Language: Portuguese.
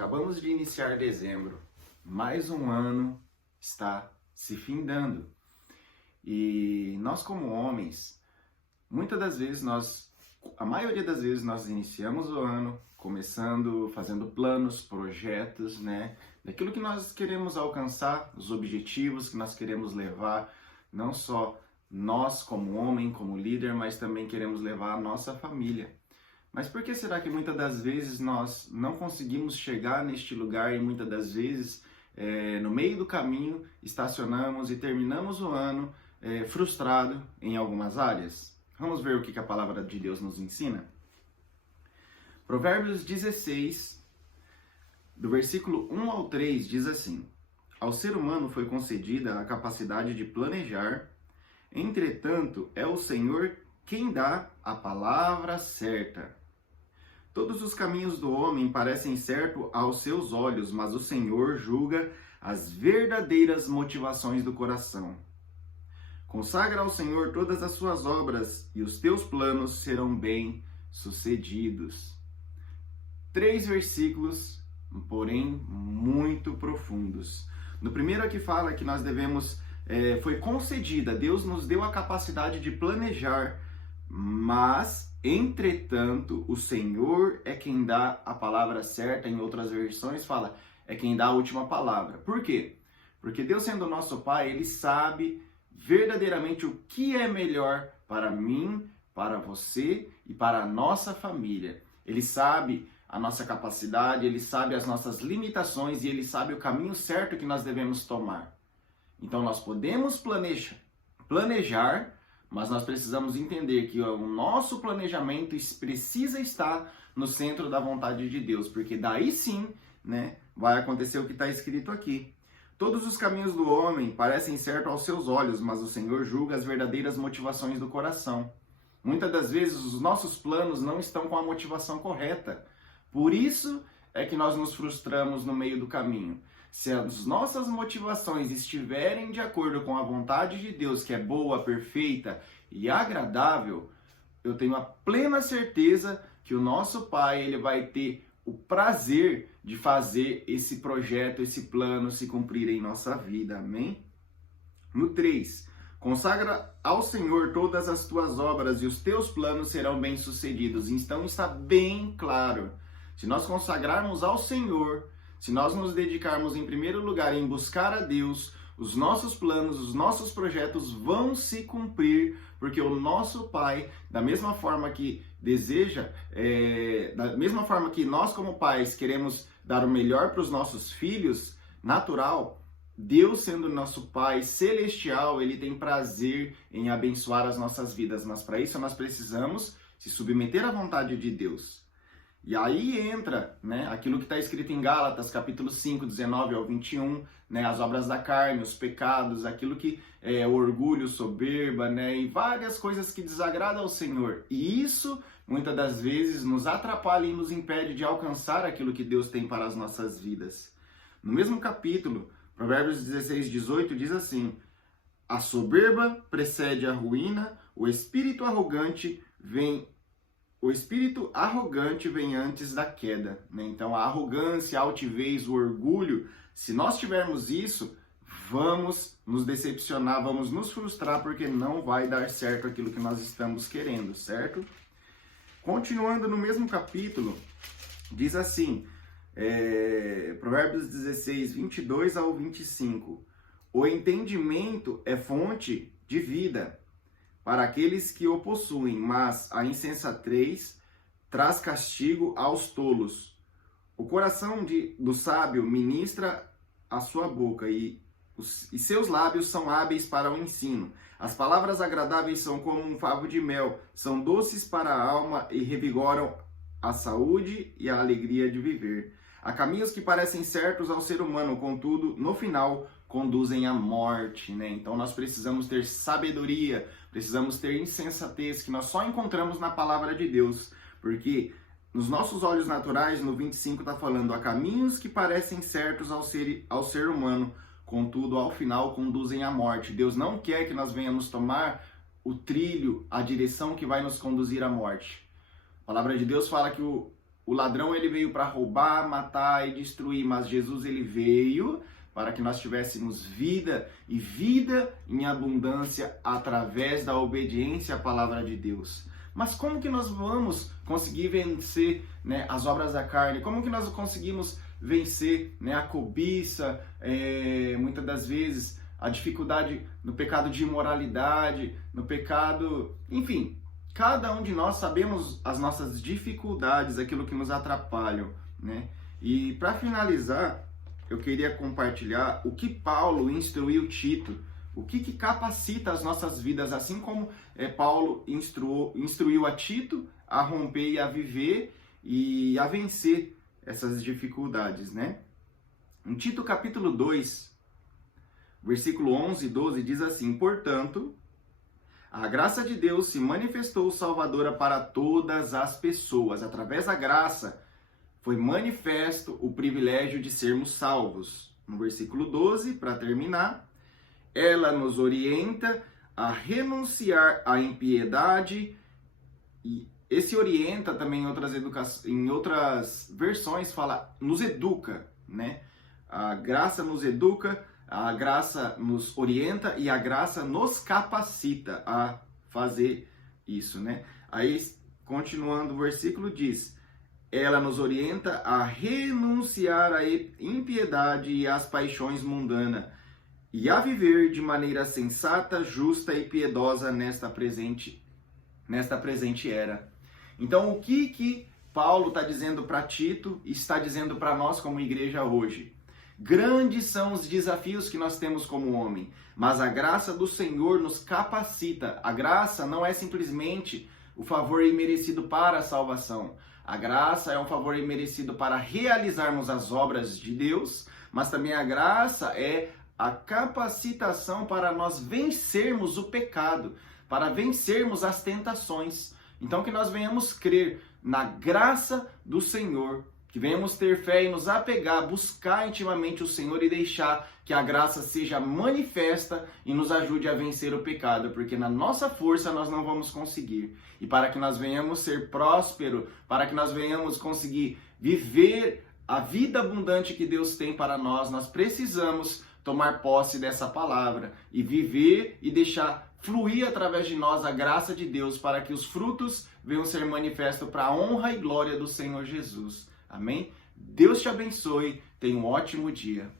Acabamos de iniciar dezembro, mais um ano está se findando. E nós como homens, a maioria das vezes nós iniciamos o ano fazendo planos, projetos, daquilo que nós queremos alcançar, os objetivos que nós queremos levar, não só nós como homem, como líder, mas também queremos levar a nossa família. Mas por que será que muitas das vezes nós não conseguimos chegar neste lugar e muitas das vezes no meio do caminho estacionamos e terminamos o ano frustrado em algumas áreas? Vamos ver o que a palavra de Deus nos ensina? Provérbios 16, do versículo 1 ao 3, diz assim: Ao ser humano foi concedida a capacidade de planejar, entretanto é o Senhor quem dá a palavra certa. Todos os caminhos do homem parecem certos aos seus olhos, mas o Senhor julga as verdadeiras motivações do coração. Consagra ao Senhor todas as suas obras e os teus planos serão bem-sucedidos. 3 versículos, porém muito profundos. No primeiro aqui fala que nós foi concedida, Deus nos deu a capacidade de planejar, mas, entretanto, o Senhor é quem dá a palavra certa. Em outras versões fala, é quem dá a última palavra. Por quê? Porque Deus, sendo nosso Pai, Ele sabe verdadeiramente o que é melhor para mim, para você e para a nossa família. Ele sabe a nossa capacidade, Ele sabe as nossas limitações e Ele sabe o caminho certo que nós devemos tomar. Então nós podemos planejar, mas nós precisamos entender que o nosso planejamento precisa estar no centro da vontade de Deus, porque daí sim, vai acontecer o que está escrito aqui. Todos os caminhos do homem parecem certos aos seus olhos, mas o Senhor julga as verdadeiras motivações do coração. Muitas das vezes os nossos planos não estão com a motivação correta. Por isso é que nós nos frustramos no meio do caminho. Se as nossas motivações estiverem de acordo com a vontade de Deus, que é boa, perfeita e agradável, eu tenho a plena certeza que o nosso Pai ele vai ter o prazer de fazer esse projeto, esse plano se cumprir em nossa vida. Amém? No 3, consagra ao Senhor todas as tuas obras e os teus planos serão bem-sucedidos. Então está bem claro. Se nós consagrarmos ao Senhor, se nós nos dedicarmos em primeiro lugar em buscar a Deus, os nossos planos, os nossos projetos vão se cumprir, porque o nosso Pai, da mesma forma que da mesma forma que nós como pais queremos dar o melhor para os nossos filhos, natural, Deus sendo nosso Pai celestial, Ele tem prazer em abençoar as nossas vidas, mas para isso nós precisamos se submeter à vontade de Deus. E aí entra aquilo que está escrito em Gálatas, capítulo 5, 19 ao 21, as obras da carne, os pecados, aquilo que é o orgulho, soberba, e várias coisas que desagradam ao Senhor. E isso, muitas das vezes, nos atrapalha e nos impede de alcançar aquilo que Deus tem para as nossas vidas. No mesmo capítulo, Provérbios 16, 18, diz assim: A soberba precede a ruína, o espírito arrogante vem antes da queda. Então a arrogância, a altivez, o orgulho, se nós tivermos isso, vamos nos decepcionar, vamos nos frustrar, porque não vai dar certo aquilo que nós estamos querendo, certo? Continuando no mesmo capítulo, diz assim, Provérbios 16, 22 ao 25, O entendimento é fonte de vida para aqueles que o possuem, mas a insensatez traz castigo aos tolos. O coração do sábio ministra a sua boca, e seus lábios são hábeis para o ensino. As palavras agradáveis são como um favo de mel, são doces para a alma e revigoram a saúde e a alegria de viver. Há caminhos que parecem certos ao ser humano, contudo, no final, conduzem à morte, Então nós precisamos ter sabedoria, precisamos ter insensatez, que nós só encontramos na palavra de Deus, porque nos nossos olhos naturais, no 25 está falando, há caminhos que parecem certos ao ser humano, contudo, ao final, conduzem à morte. Deus não quer que nós venhamos tomar o trilho, a direção que vai nos conduzir à morte. A palavra de Deus fala que o o ladrão ele veio para roubar, matar e destruir, mas Jesus ele veio para que nós tivéssemos vida e vida em abundância através da obediência à palavra de Deus. Mas como que nós vamos conseguir vencer, né, as obras da carne? Como que nós conseguimos vencer, né, a cobiça, muitas das vezes a dificuldade no pecado de imoralidade, no pecado, enfim, cada um de nós sabemos as nossas dificuldades, aquilo que nos atrapalham, né? E para finalizar, eu queria compartilhar o que Paulo instruiu Tito, o que capacita as nossas vidas, assim como Paulo instruiu a Tito a romper e a viver e a vencer essas dificuldades, né? Em Tito capítulo 2, versículo 11 e 12 diz assim: portanto, a graça de Deus se manifestou salvadora para todas as pessoas. Através da graça foi manifesto o privilégio de sermos salvos. No versículo 12, para terminar, ela nos orienta a renunciar à impiedade, e esse orienta também em outras versões fala nos educa, né? A graça nos educa, a graça nos orienta e a graça nos capacita a fazer isso, né? Aí, continuando o versículo diz: ela nos orienta a renunciar à impiedade e às paixões mundanas e a viver de maneira sensata, justa e piedosa nesta presente era. Então, o que Paulo está dizendo para Tito e está dizendo para nós como igreja hoje? Grandes são os desafios que nós temos como homem, mas a graça do Senhor nos capacita. A graça não é simplesmente o favor imerecido para a salvação. A graça é um favor imerecido para realizarmos as obras de Deus, mas também a graça é a capacitação para nós vencermos o pecado, para vencermos as tentações. Então que nós venhamos crer na graça do Senhor, que venhamos ter fé e nos apegar, buscar intimamente o Senhor e deixar que a graça seja manifesta e nos ajude a vencer o pecado, porque na nossa força nós não vamos conseguir. E para que nós venhamos ser prósperos, para que nós venhamos conseguir viver a vida abundante que Deus tem para nós, nós precisamos tomar posse dessa palavra e viver e deixar fluir através de nós a graça de Deus para que os frutos venham ser manifestos para a honra e glória do Senhor Jesus. Amém? Deus te abençoe. Tenha um ótimo dia.